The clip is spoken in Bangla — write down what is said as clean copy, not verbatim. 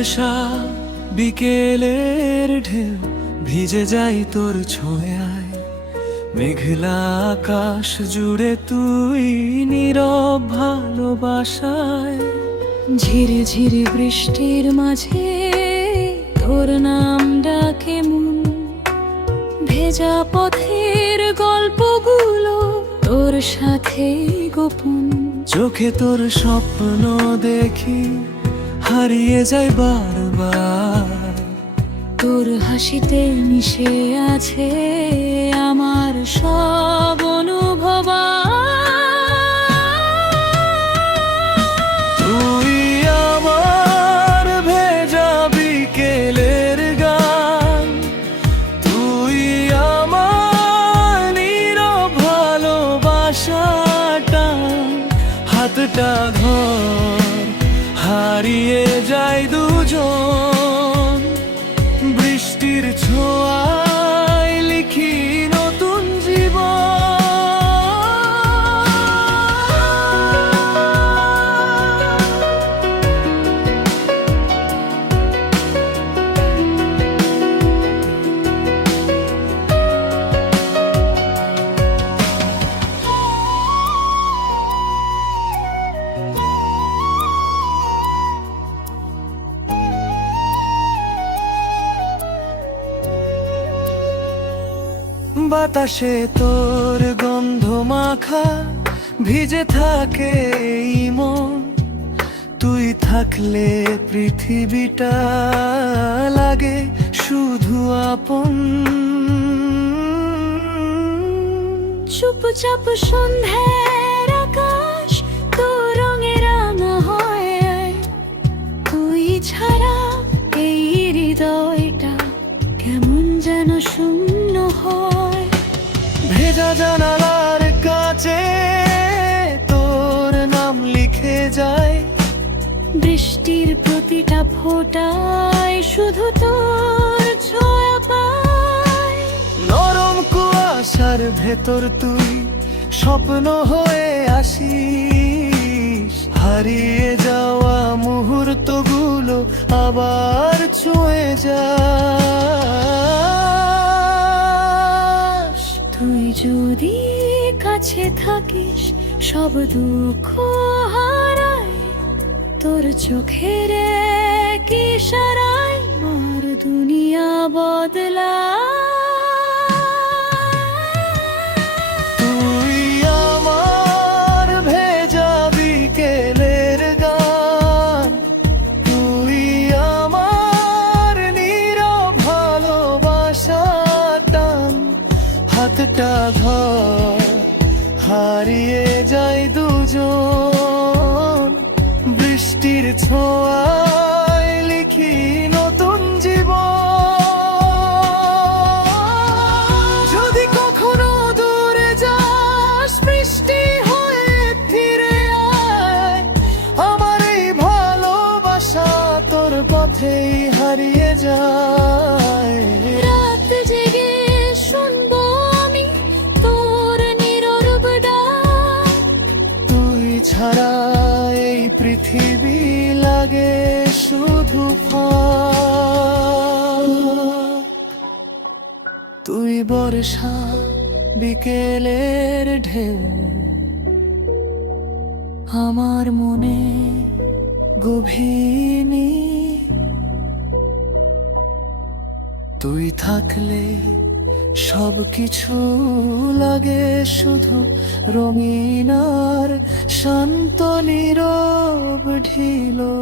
বর্ষা বিকেলের ঢেউ ভিজে যাই তোর ছোঁয়ায়। মেঘলা আকাশ জুড়ে তুই নীরব ভালোবাসায়। ঝিরে ঝিরে বৃষ্টির মাঝে তোর নাম ডাকে মন। ভেজা পথের গল্পগুলো তোর সাথে গোপন। চোখে তোর স্বপ্ন দেখি হারিয়ে যায় বারবার। তোর হাসিতে মিশে আছে আমার সব অনুভব। তুই আমার ভেজা বিকেলের গান, তুই আমার নীরব ভালোবাসাটা। হাতটা ধর, হারিয়ে যায় দুজন। বৃষ্টির ছোঁয়ায় লিখি নতুন জীবন। বাতাসে তোর গন্ধ মাখা ভিজে থাকে এই মন। তুই থাকলে পৃথিবীটা লাগে শুধু আপন। চুপচাপ সন্ধ্যার আকাশ তোর রঙে রাঙা হয়। তুই ছাড়া এই হৃদয়টা কেমন যেন শূন্য হয়। ভেজা জানালার কাছে তোর নাম লিখে যায়। বৃষ্টির প্রতিটা ফোঁটায় শুধু তোর ছোঁয়া পায়। নরম কুয়াশার ভেতর তুই স্বপ্ন হয়ে আসিস। হারিয়ে যাওয়া মুহূর্তগুলো আবার ছুঁয়ে যাস। তুই যদি কাছে থাকিস সব দুঃখ হারায়। তোর চোখের এক ইশারায় আমার দুনিয়া বদলায়। তুই আমার ভেজা বিকেলের গান, তুই আমার নীরব ভালোবাসাটা। হাতটা ধর, হারিয়ে যায় দুজন। বৃষ্টির ছোঁয়ায় লিখি নতুন জীবন। যদি কখনো দূরে যাস বৃষ্টি হয়ে ফিরে আয়। আমার এই ভালোবাসা তোর পথেই হারিয়ে যায়। রাত জেগে শুনবো আমি তোর নীরব ডাক। তুই ছাড়া এই পৃথিবী লাগে শুধু ফাঁক। তুই বর্ষা বিকেলের ঢেউ আমার মনে গভীর। তুই থাকলে সব কিছু লাগে শুধু রঙিন আর শান্ত নীরব ঢিলো।